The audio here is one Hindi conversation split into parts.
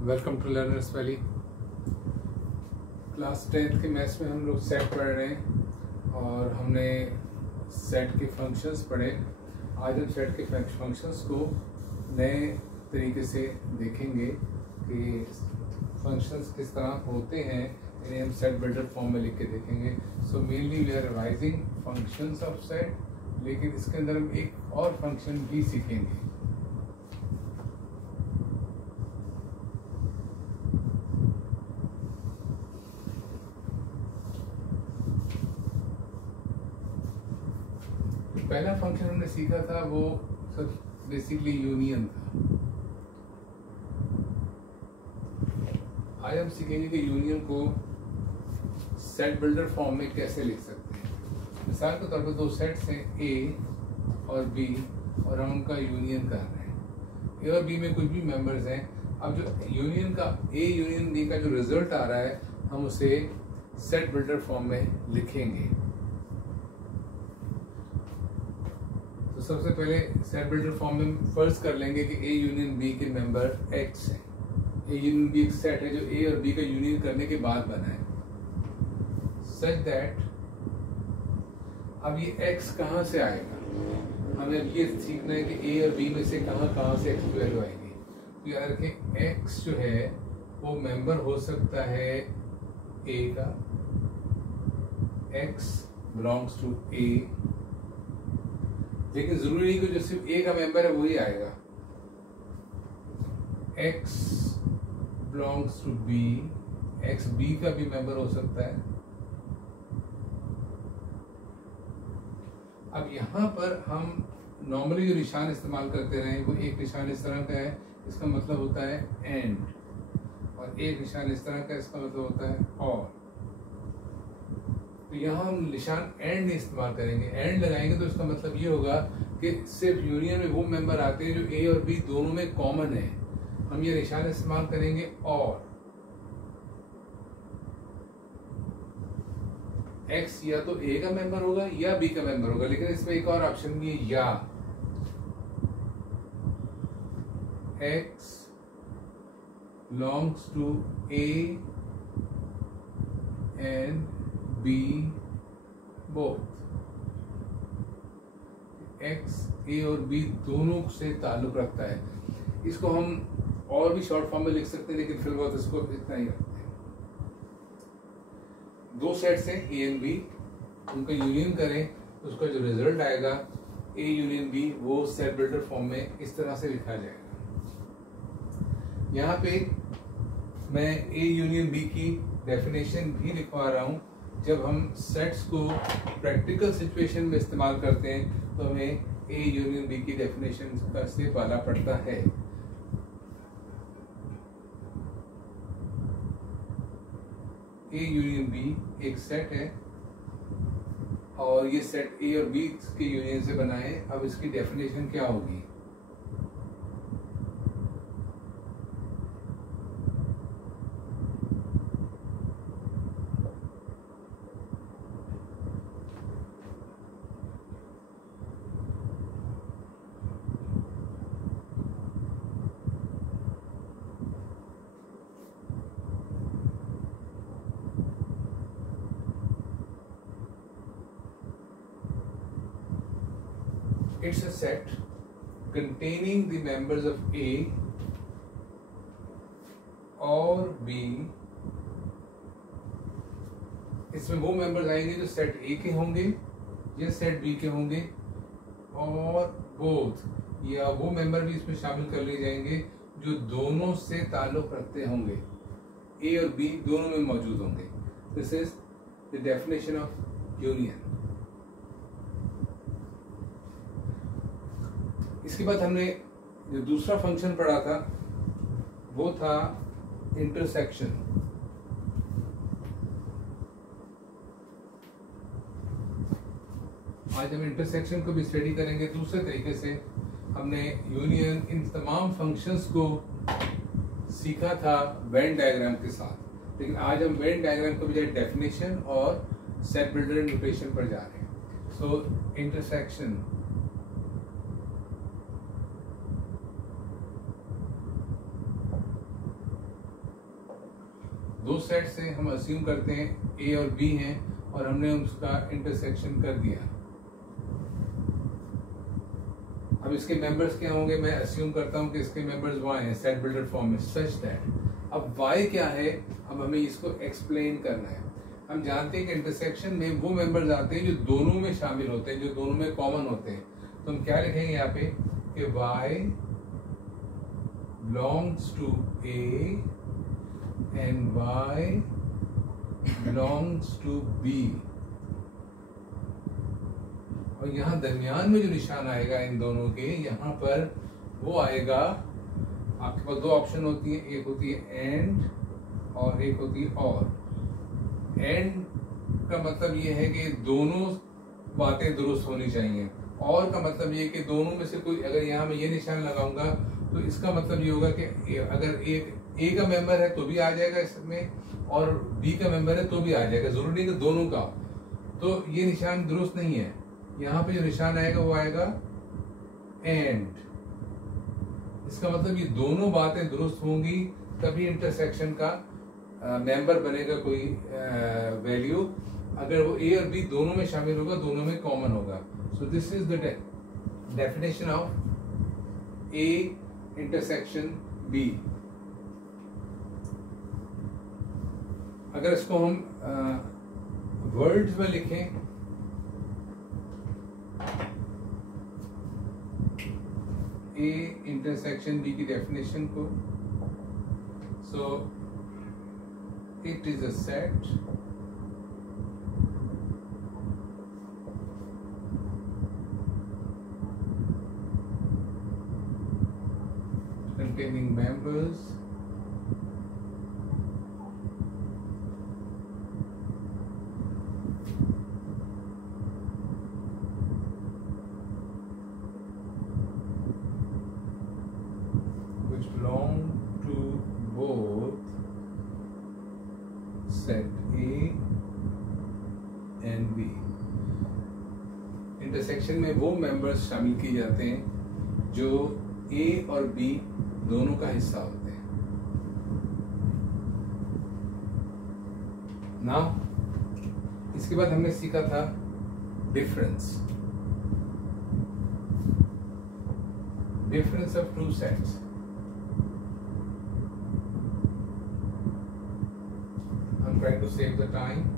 Welcome to Learners Valley. Class 10th के मैथ्स में हम लोग सेट पढ़ रहे हैं और हमने सेट के फंक्शंस पढ़े। आज हम सेट के फंक्शंस को नए तरीके से देखेंगे कि फंक्शंस किस तरह होते हैं, इन्हें हम सेट बिल्डर फॉर्म में लिख के देखेंगे। So mainly we are revising functions of set, लेकिन इसके अंदर हम एक और फंक्शन भी सीखेंगे। पहला फंक्शन हमने सीखा था वो सब बेसिकली यूनियन था। आज हम सीखेंगे कि यूनियन को सेट बिल्डर फॉर्म में कैसे लिख सकते हैं। मिसाल के तौर पर दो सेट्स हैं ए और बी और हम उनका यूनियन कर रहे हैं। ए और बी में कुछ भी मेंबर्स हैं। अब जो यूनियन का ए यूनियन बी का जो रिजल्ट आ रहा है हम उसे सेट बिल्डर फॉर्म में लिखेंगे। तो सबसे पहले सेट बिल्डर फॉर्म में फर्ज कर लेंगे कि ए यूनियन बी के मेंबर एक्स है। ए यूनियन बी एक सेट है जो ए और बी का यूनियन करने के बाद बना है, सच दैट अब ये एक्स कहाँ से आएगा। हमें अब ये सीखना है कि ए और बी में से कहाँ से एक्स की वैल्यू आएगी। तो याद रखें एक्स जो है वो मेंबर हो सकता है ए का, एक्स बिलोंग्स टू ए, लेकिन जरूरी नहीं कि जो सिर्फ ए का मेंबर है वही आएगा। X belongs to B, X B का भी मेंबर हो सकता है। अब यहां पर हम नॉर्मली जो निशान इस्तेमाल करते रहे वो एक निशान इस तरह का है, इसका मतलब होता है एंड, और एक निशान इस तरह का, इसका मतलब होता है और। तो यहाँ हम निशान एंड नहीं इस्तेमाल करेंगे। एंड लगाएंगे तो इसका मतलब ये होगा कि सिर्फ यूनियन में वो मेंबर आते हैं जो ए और बी दोनों में कॉमन है। हम ये निशान इस्तेमाल करेंगे और। एक्स या तो ए का मेंबर होगा या बी का मेंबर होगा, लेकिन इसमें एक और ऑप्शन भी है या। X belongs to A and B both. X A और बी दोनों से ताल्लुक रखता है। इसको हम और भी शॉर्ट फॉर्म में लिख सकते हैं, लेकिन फिलहाल इसको इतना ही रखते हैं। दो सेट्स हैं ए एंड बी, उनका यूनियन करें तो उसका जो रिजल्ट आएगा ए यूनियन बी वो सेट बिल्डर फॉर्म में इस तरह से लिखा जाएगा। यहाँ पे मैं ए यूनियन बी की डेफिनेशन भी लिखवा रहा हूँ। जब हम सेट्स को प्रैक्टिकल सिचुएशन में इस्तेमाल करते हैं तो हमें ए यूनियन बी की डेफिनेशन का से पाला पड़ता है। ए यूनियन बी एक सेट है और ये सेट ए और बी के यूनियन से बना है। अब इसकी डेफिनेशन क्या होगी। It's a set containing the members of A और B। इसमें वो मेंबर्स आएंगे जो सेट A के होंगे या सेट B के होंगे, और बोथ या वो मेंबर भी इसमें शामिल कर लिए जाएंगे जो दोनों से ताल्लुक रखते होंगे। A और B दोनों में मौजूद होंगे। This is the definition of union. इसके बाद हमने जो दूसरा फंक्शन पढ़ा था वो था इंटरसेक्शन। आज हम इंटरसेक्शन को भी स्टडी करेंगे दूसरे तरीके से। हमने यूनियन इन तमाम फंक्शंस को सीखा था वेन डायग्राम के साथ, लेकिन आज हम वेन डायग्राम को बजाय डेफिनेशन और सेट बिल्डर नोटेशन पर जा रहे हैं। सो इंटरसेक्शन दो सेट से हम अस्यूम करते हैं ए और बी हैं और हमने उसका इंटरसेक्शन कर दिया। अब इसके मेंबर्स क्या होंगे, मैं अस्यूम करता हूं कि इसके मेंबर्स y हैं सेट बिल्डर फॉर्म में सच दैट। अब y क्या है, अब हमें इसको एक्सप्लेन करना है। हम जानते हैं कि इंटरसेक्शन में वो मेंबर्स आते हैं जो दोनों में शामिल होते हैं, जो दोनों में कॉमन होते हैं। तो हम क्या लिखेंगे यहाँ पे कि y belongs to A and y belongs to B। और यहाँ दरमियान में जो निशान आएगा इन दोनों के, यहाँ पर वो आएगा, आपके पास दो ऑप्शन होती है, एक होती है एंड और एक होती है और। एंड का मतलब ये है कि दोनों बातें दुरुस्त होनी चाहिए, और का मतलब ये कि दोनों में से कोई, अगर यहाँ मैं ये निशान लगाऊंगा तो इसका मतलब ये होगा कि अगर एक ए का मेंबर है तो भी आ जाएगा इसमें, और बी का मेंबर है तो भी आ जाएगा, जरूरी नहीं कि दोनों का। तो ये निशान दुरुस्त नहीं है। यहाँ पे जो निशान आएगा वो आएगा एंड। इसका मतलब ये दोनों बातें दुरुस्त होंगी तभी इंटरसेक्शन का मेंबर बनेगा कोई वैल्यू। अगर वो ए और बी दोनों में शामिल होगा, दोनों में कॉमन होगा। So this is the definition of A intersection B. अगर इसको हम वर्ड्स में लिखें, ए इंटरसेक्शन बी की डेफिनेशन को, so it is a set containing members which belong to both set A and B। Intersection में वो मेंबर्स शामिल किए जाते हैं जो A और B दोनों का हिस्सा होते हैं। नाउ इसके बाद हमने सीखा था difference of two sets. I'm trying to save the time.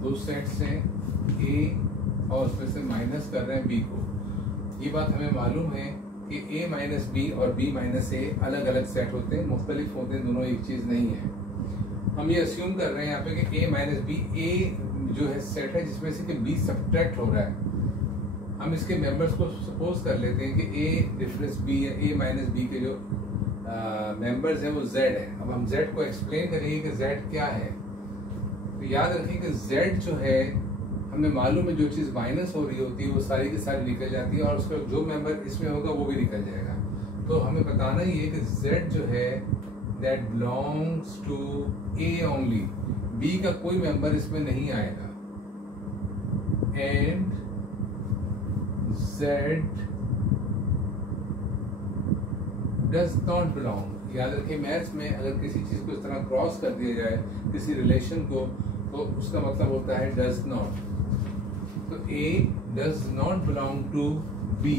दो सेट्स हैं ए और उसमें से माइनस कर रहे हैं बी को। ये बात हमें मालूम है कि ए माइनस बी और बी माइनस ए अलग अलग सेट होते हैं, मुख्तलिफ होते हैं, दोनों एक चीज नहीं है। हम ये अस्यूम कर रहे हैं यहाँ पे कि ए माइनस बी, ए जो है सेट है जिसमें से कि बी सब्ट्रैक्ट हो रहा है। हम इसके मेंबर्स को सपोज कर लेते हैं कि ए डिफरेंस बी या ए माइनस बी के जो मेंबर्स हैं वो जेड है। अब हम जेड को एक्सप्लेन करेंगे कि जेड क्या है। तो याद रखें कि z जो है, हमें मालूम है जो चीज माइनस हो रही होती है वो सारी की सारी निकल जाती है, और उसका जो मेंबर इसमें होगा वो भी निकल जाएगा। तो हमें बताना ही है कि z जो है that belongs to a only, b का कोई मेंबर इसमें नहीं आएगा। And z does not belong. याद रखिए मैथ्स में अगर किसी चीज को इस तरह क्रॉस कर दिया जाए किसी रिलेशन को, तो उसका मतलब होता है डज नॉट। तो A does not belong to B,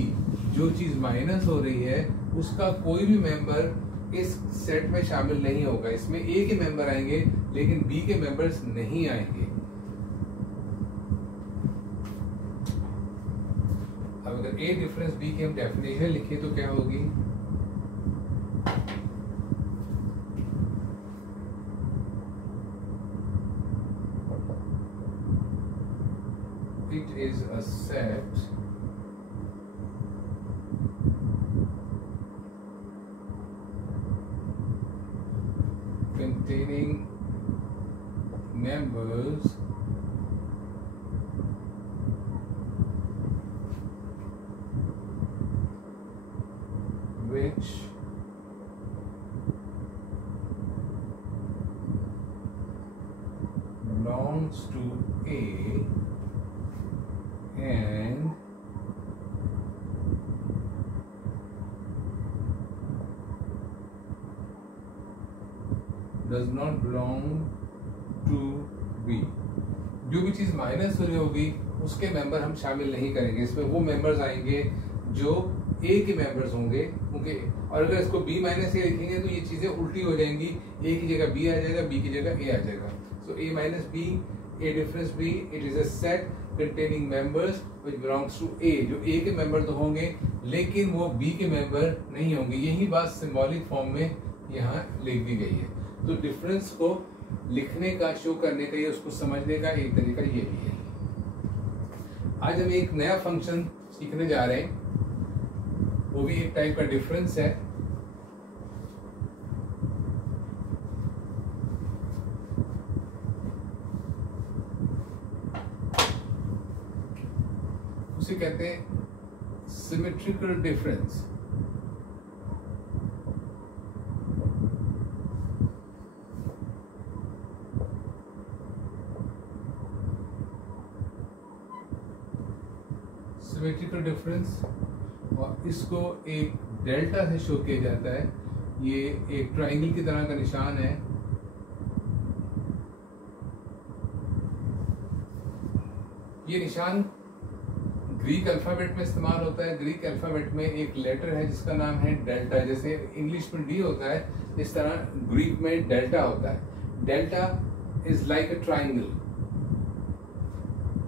जो चीज माइनस हो रही है उसका कोई भी मेंबर इस सेट में शामिल नहीं होगा। इसमें A के मेंबर आएंगे लेकिन B के मेंबर्स नहीं आएंगे। अब अगर A डिफरेंस B की हम डेफिनेशन लिखें तो क्या होगी, it is a set containing members which belongs to A and does not belong to B। जो भी चीज माइनस हो रही होगी उसके मेंबर हम शामिल नहीं करेंगे, इसमें वो मेंबर्स आएंगे जो ए के मेंबर्स होंगे उनके। और अगर इसको बी माइनस ए लिखेंगे तो ये चीजें उल्टी हो जाएंगी, ए की जगह बी आ जाएगा, बी की जगह ए आ जाएगा। So A minus B, A difference B, it is a set containing members which belongs to A. जो ए के मेंबर तो होंगे लेकिन वो बी के मेंबर नहीं होंगे। यही बात सिंबॉलिक फॉर्म में यहाँ लिख दी गई है। तो डिफरेंस को लिखने का, शो करने का या उसको समझने का एक तरीका ये भी है। आज हम एक नया फंक्शन सीखने जा रहे हैं, वो भी एक टाइप का डिफरेंस है। उसे कहते हैं सिमेट्रिकल डिफरेंस। सिमेट्रिकल डिफरेंस, और इसको एक डेल्टा से शो किया जाता है। ये एक ट्रायंगल की तरह का निशान है। ये निशान ग्रीक अल्फाबेट में इस्तेमाल होता है। ग्रीक अल्फाबेट में एक लेटर है जिसका नाम है डेल्टा। जैसे इंग्लिश में डी होता है, इस तरह ग्रीक में डेल्टा होता है। Delta is like a triangle.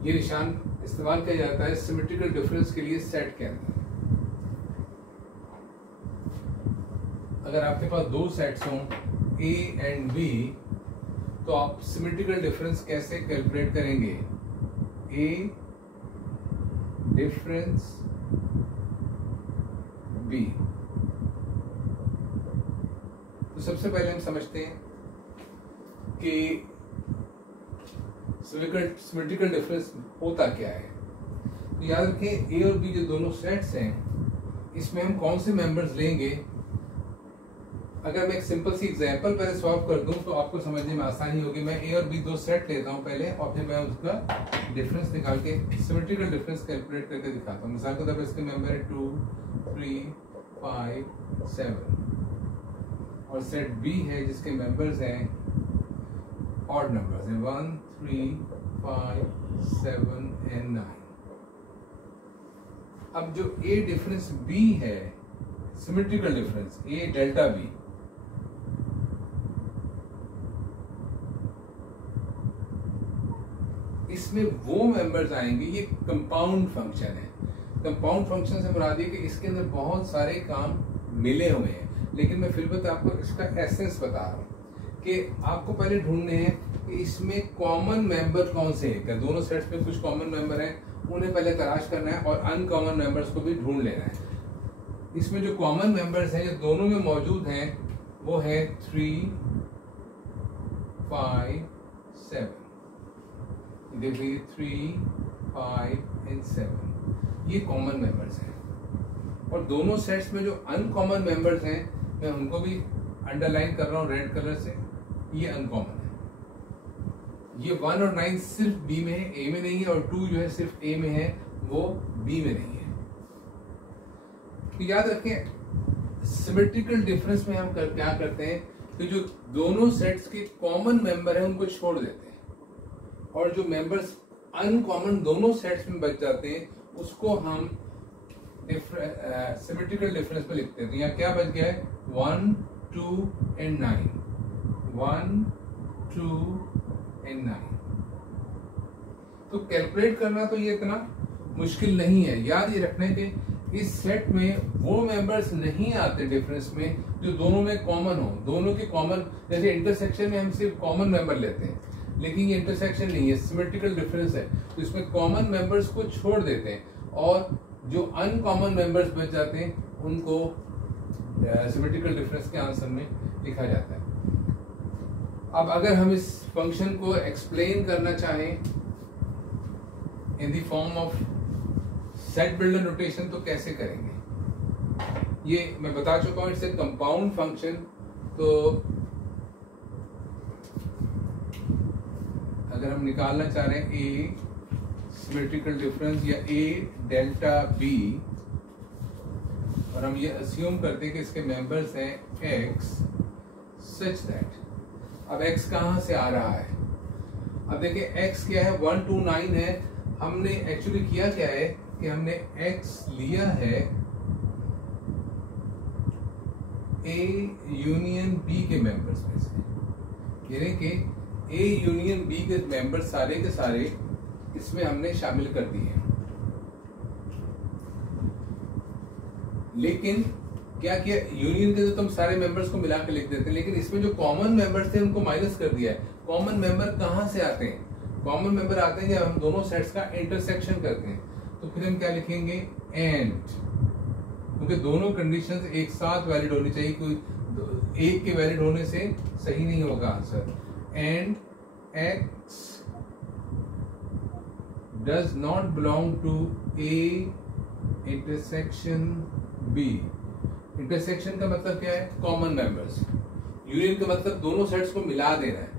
ये निशान इस्तेमाल किया जाता है सिमेट्रिकल डिफरेंस के लिए सेट के अंदर। अगर आपके पास दो सेट्स हों ए एंड बी, तो आप सिमेट्रिकल डिफरेंस कैसे कैलकुलेट करेंगे? ए डिफरेंस बी। तो सबसे पहले हम समझते हैं कि सिमेट्रिकल डिफरेंस होता क्या है। तो याद रखें, ए और बी जो दोनों सेट्स हैं, इसमें हम कौन से मेंबर्स लेंगे। अगर मैं एक सिंपल सी एग्जांपल पहले सॉल्व कर दूं तो आपको समझने में आसानी होगी। मैं ए और बी दो सेट लेता हूं पहले, और फिर मैं उसका डिफरेंस निकाल के सिमेट्रिकल डिफरेंस कैलकुलेट करके दिखाता हूं। मिसाल के तौर पर इसके मेंबर है 2, 3, 5, 7, और सेट बी है जिसके मेंबर्स हैं ऑड नंबर्स हैं 1, 3, 5, 7 एंड 9। अब जो ए डिफरेंस बी है, सिमेट्रिकल डिफरेंस ए डेल्टा बी, इसमें वो मेंबर्स आएंगे। ये कंपाउंड फंक्शन है। कंपाउंड फंक्शन से मुराद है कि इसके अंदर बहुत सारे काम मिले हुए हैं, लेकिन मैं फिर भी आपको इसका एसेंस बता रहा हूं कि आपको पहले ढूंढने हैं कि इसमें कॉमन मेंबर कौन से हैं। क्या दोनों सेट्स में कुछ कॉमन मेंबर हैं, उन्हें पहले तलाश करना है, और अनकॉमन मेंबर्स को भी ढूंढ लेना है। इसमें जो कॉमन मेंबर्स हैं जो दोनों में मौजूद हैं वो है 3, 5, 7। देख लीजिए 3, 5 एंड 7 ये कॉमन मेंबर्स हैं। और दोनों सेट्स में जो अनकॉमन मेंबर्स हैं मैं उनको भी अंडरलाइन कर रहा हूं रेड कलर से। ये अनकॉमन है। ये 1 और 9 सिर्फ बी में है, ए में नहीं है, और 2 जो है सिर्फ ए में है, वो बी में नहीं है। तो याद रखें, सिमेट्रिकल डिफरेंस में हम क्या करते हैं कि जो दोनों सेट्स के कॉमन मेंबर है उनको छोड़ देते हैं, और जो मेंबर्स अनकॉमन दोनों सेट्स में बच जाते हैं उसको हम सिमेट्रिकल डिफरेंस में लिखते हैं। तो यहाँ क्या बच गया है 1, 2 एंड 9, 1, 2 एंड 9। तो कैलकुलेट करना तो ये इतना मुश्किल नहीं है। याद ये रखना है कि इस सेट में वो मेंबर्स नहीं आते डिफरेंस में जो दोनों में कॉमन हो। दोनों के कॉमन, जैसे इंटरसेक्शन में हम सिर्फ कॉमन मेंबर लेते हैं, लेकिन ये इंटरसेक्शन नहीं है, सिमेट्रिकल डिफरेंस है। तो इसमें कॉमन मेंबर्स को छोड़ देते हैं, और जो अनकॉमन मेंबर्स बच जाते हैं उनको सिमेट्रिकल डिफरेंस के आंसर में लिखा जाता है। अब अगर हम इस फंक्शन को एक्सप्लेन करना चाहें in the form of set builder notation तो कैसे करेंगे? ये मैं बता चुका हूं, इट्स ए कंपाउंड फंक्शन। तो अगर हम निकालना चाह रहे हैं ए सिमेट्रिकल डिफरेंस या ए डेल्टा बी, और हम ये अस्यूम करते हैं कि इसके मेंबर्स हैं एक्स सच दैट, अब एक्स कहाँ से आ रहा है? अब देखिए एक्स क्या है, 1 2 9 है। हमने एक्चुअली किया क्या है कि हमने एक्स लिया है ए यूनियन बी के मेंबर्स में से, यानी कि ए यूनियन बी के मेंबर सारे के सारे इसमें हमने शामिल कर दिए। लेकिन क्या किया, यूनियन के तो तुम सारे मेंबर्स को मिला के लिख देते हैं, लेकिन इसमें जो कॉमन मेंबर्स थे उनको माइनस कर दिया है। कॉमन मेंबर कहां से आते हैं? कॉमन मेंबर आते हैं जब हम दोनों सेट्स का इंटरसेक्शन करते हैं। तो फिर हम क्या लिखेंगे, एंड, क्योंकि दोनों कंडीशंस एक साथ वैलिड होनी चाहिए, कोई एक के वैलिड होने से सही नहीं होगा answer. And X does not belong to A intersection B. Intersection का मतलब क्या है, कॉमन मेंबर्स। यूनियन का मतलब दोनों सेट्स को मिला देना है,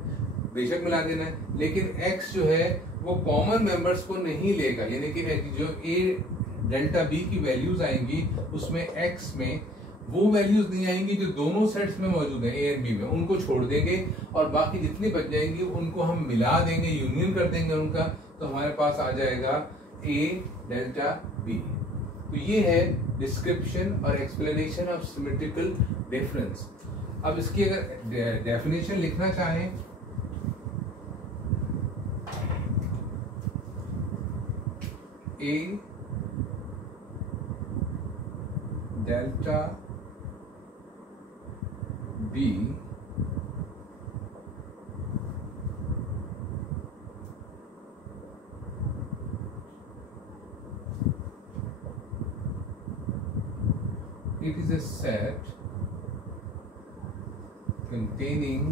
बेशक मिला देना है, लेकिन एक्स जो है वो कॉमन मेंबर्स को नहीं लेगा, यानी कि जो ए डेल्टा बी की वैल्यूज आएंगी उसमें एक्स में वो वैल्यूज नहीं आएंगी जो दोनों सेट्स में मौजूद है ए एंड बी में, उनको छोड़ देंगे और बाकी जितनी बच जाएंगी उनको हम मिला देंगे, यूनियन कर देंगे उनका, तो हमारे पास आ जाएगा ए डेल्टा बी। तो ये है डिस्क्रिप्शन और एक्सप्लेनेशन ऑफ सिमेट्रिकल डिफरेंस। अब इसकी अगर डेफिनेशन लिखना चाहें, A delta B it is a set containing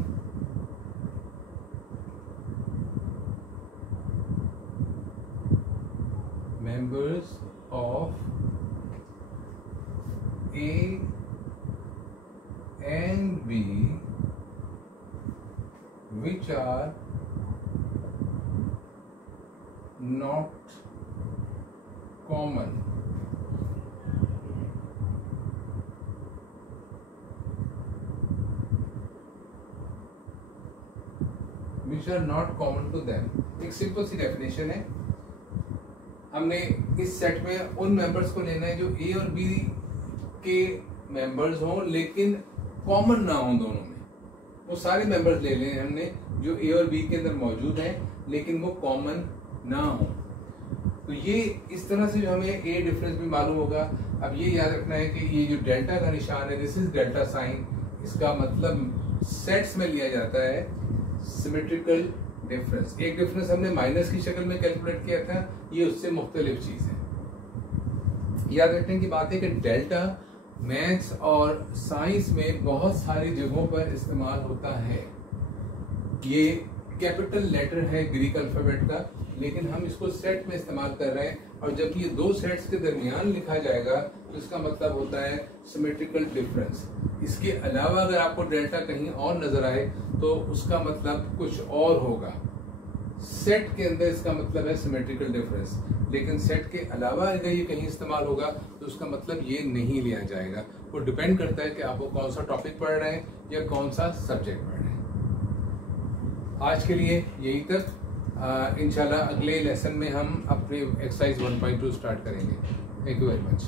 members of A and B which are not common. Which are not common to them. एक सिंपल सी डेफिनेशन है। हमने इस सेट में उन मेंबर्स को लेना है जो ए और बी के मेंबर्स हों लेकिन कॉमन ना हो दोनों में। वो सारे मेंबर्स ले लेने हमने जो ए और बी के अंदर मौजूद हैं लेकिन वो कॉमन ना हो। तो ये इस तरह से जो हमें ए डिफरेंस भी मालूम होगा। अब ये याद रखना है कि ये जो डेल्टा का निशान है, दिस इज डेल्टा साइन, इसका मतलब सेट्स में लिया जाता है सिमेट्रिकल डिफरेंस। एक डिफरेंस हमने माइनस की शक्ल में कैलकुलेट किया था, ये उससे मुख्तलिफ चीज है। याद रखने की बात है कि डेल्टा मैथ्स और साइंस में बहुत सारी जगहों पर इस्तेमाल होता है। ये कैपिटल लेटर है ग्रीक अल्फाबेट का, लेकिन हम इसको सेट में इस्तेमाल कर रहे हैं, और जब ये दो सेट्स के दरमियान लिखा जाएगा तो इसका मतलब होता है सिमेट्रिकल डिफरेंस। इसके अलावा अगर आपको डेल्टा कहीं और नजर आए तो उसका मतलब कुछ और होगा। सेट के अंदर इसका मतलब है सिमेट्रिकल डिफरेंस, लेकिन सेट के अलावा अगर ये कहीं इस्तेमाल होगा तो उसका मतलब ये नहीं लिया जाएगा। वो डिपेंड करता है कि आप वो कौन सा टॉपिक पढ़ रहे हैं या कौन सा सब्जेक्ट पढ़ रहे हैं। आज के लिए यही तक। इंशाल्लाह अगले लेसन में हम अपने एक्सरसाइज 1.2 स्टार्ट करेंगे। Thank you very much.